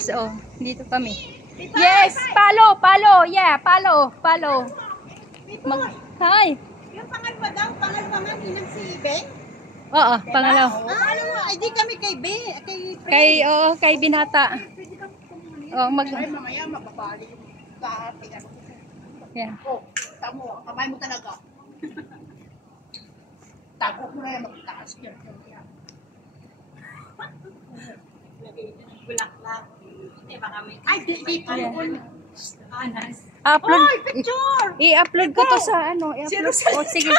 guys, oh. Dito kami. Yes, palo. Yeah, palo. Hi. Yung pangalawa daw, pangalawa nga, hinang si Ben. Oo, pangalaw. Ay di kami kay Ben. Kay Binata. Oh, Ay, mamaya mababali yung dati. Yeah. Oh, tamo, kamay mo talaga. Tago mo na yan, magtaas yan. Bulak-lak. Hindi ba kami? Ay, dito yun. Upload. Oy, picture! I-upload ko to sa ano. Oh, sige.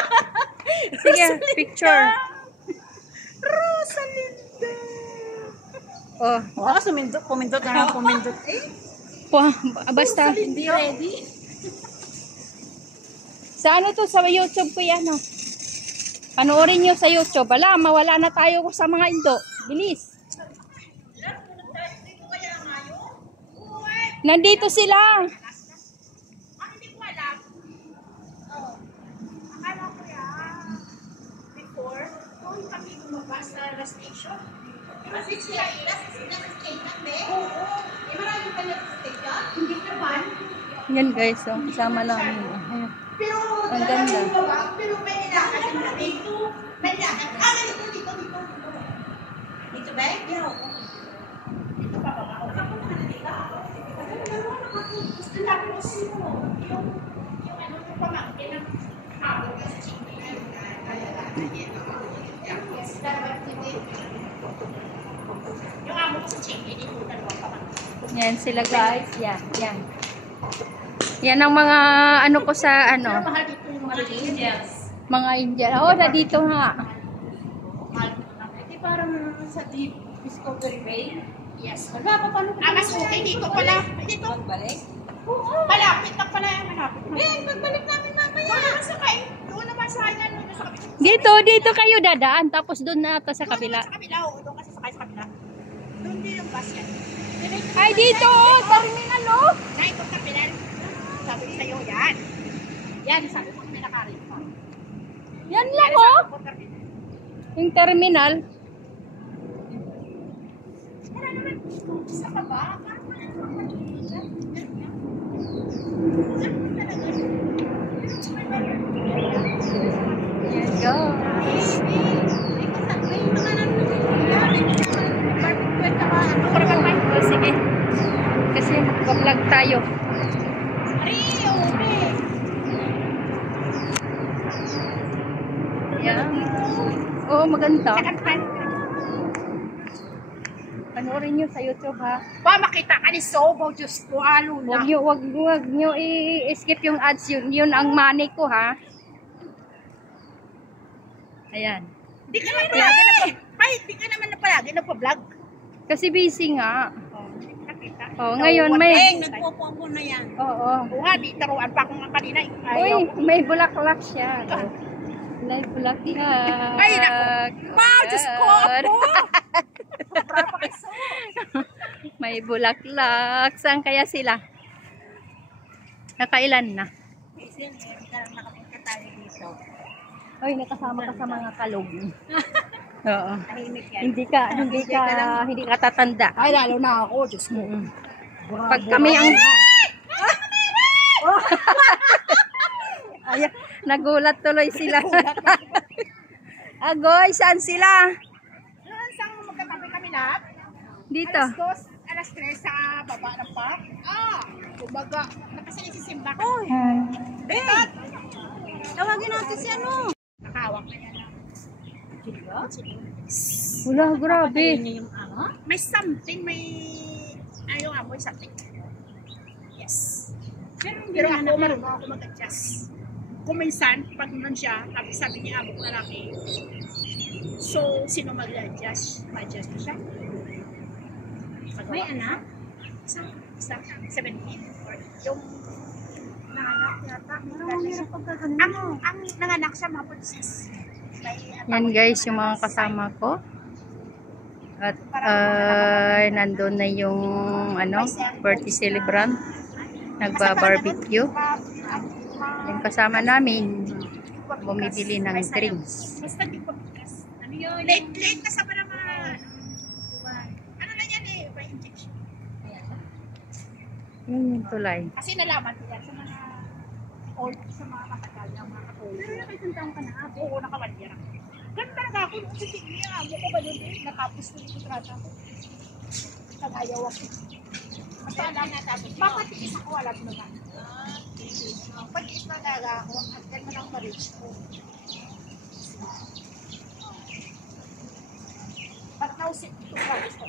Sige, picture. Rosalinda! Oh. Pumindot na lang, pumindot. Basta. Hindi ready. Sa ano to? Sa YouTube ko yan, no? Panoorin nyo sa YouTube. Wala, mawala na tayo sa mga Indo. Bilis. Nandito sila. Hindi ko alam. Akala ko yan. Before, kung kami lumabas sa station. Kasi sila station na, oo. Maraming pa station. Hindi naman. Yan guys, oh, kasama namin. Pero, ang ganda. Pero may nilakad na dito. May nilakad. Dito. Dito ba? Dito pa ba? Ang dami mo sino. Yung pamangkin ng habang sa chicken. Yung amo ko sa chicken, dito dalawang pamangkin. Yan sila guys. Yan. Yan ang mga ano ko sa ano. Mahal dito yung mga angels. Mga Indian. Oh, na dito nga. Hindi parang sa deep Discovery Bay. Yes. Wala pa paano? Mas okay dito pala. Dito. Magbalik? Oo. Malapit lang pala yan. Malapit. Pagbalik namin mamaya. Doon naman sa kain. Doon naman sa kain. Sa kabila. Dito kayo dadaan. Tapos doon na ata sa kabila. Sa kabila. Oo. Doon kasi sa kabila. Doon din yung bus yan. Ay, dito. Terminal, oh. Na itong terminal. Sabi ko sa'yo, yan. Yan, sabi ko pinakarin pa. Yan lang, oh. Yung terminal. Wala naman. Sa baba. Parang wala naman. Yan, guys. Oh, sige. Kasi mag-vlog tayo. Yan. Oh, maganda. Panoorin nyo sa YouTube, ha? Pa, makita ka ni Sobo, Diyos ko, alo na. Wag nyo i-skip yung ads yun ang money ko, ha? Ayan. Di ka naman palagi di ka naman palagi nagpa-vlog. Kasi busy nga. Nakita. Oh, ngayon may... Nagpo-pompo na yan. Oo. Oo nga, di taruan pa ako nga kanina. Uy, may bulaklak siya. May bulaklak. Ay, naku. Wow, Diyos ko, apo! May bulaklak. Saan kaya sila? Nakailan na? Kasi nakapunta tayo dito. Oy, nakasama ka sa mga kalog. Oo. Tahimik yan. Hindi ka tatanda. Ay, lalo na ako, Diyos ko. Pag kami ang... Ay, nagulat tuloy sila. Agoy, saan sila? Saan mo magkatabi kami lahat? Dito. Alas 3 sa baba ng park. Kumbaga, nakasalisimba ko. Ben! Tawagin natin si ano? Nakahawak na yan. Wala, grabe. May something, ayaw amoy something. Yes. Pero ako, marunong ako mag-adjust. Kung minsan, pag naman siya, sabi niya, amo ko lalaki. So, sino mag-adjust? Ma-adjust na siya. May anak? Isa, 17. Yung nanganak yata. Ang nanganak siya, mga 46. Yan guys, yung mga kasama ko. At nandun na yung birthday celebrant. Nagba-barbecue. Yung kasama namin, bumibili ng drinks. Basta di pagkas. Ano yun? Late kasama naman. Ano na yan eh? By injection. Yun yung tulay. Kasi nalaman ko yan sa mga old, sa mga matagal ng mga katuloy. Pero nakitang taong ka na ako. Oo, naka-1 year ako. Ganun talaga ako. Kasi tingin amo ko ba yun eh. Natapos ko yung kontrata ko. Nag-ayaw ako. Basta alam na tapos. Mapatiis ako, alam mo naman. Patiis na talaga ako. At ganun ang marriage ko. But now, sit to Christ.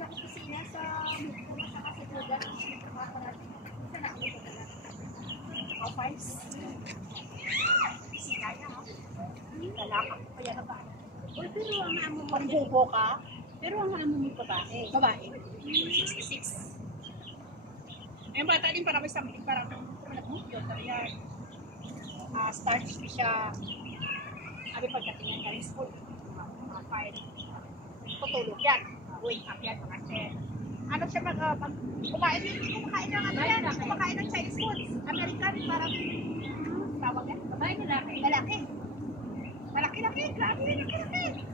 Kasi nasa mukha sa kasitugan. Isa na ako talaga. Office. Sinaya ha. Lalaka ko kaya na ba? Pero ang amo mo bubo ka. Pero ang amo mo babae. Babae. 66. Yung bata din parang may something parang nag-move-yot. Start siya. Abi pagkatingin ka rin school. Mga 5. Tutulog yan. Wake up yan. Mga 10. Ano siya kumain din. Hindi kumakain ng ano yan. Kumakain ng Chinese food. American. Parang tawag yan. Babae, lalaki. Lalaki. Malaki-laki. Grabe. Laki-laki.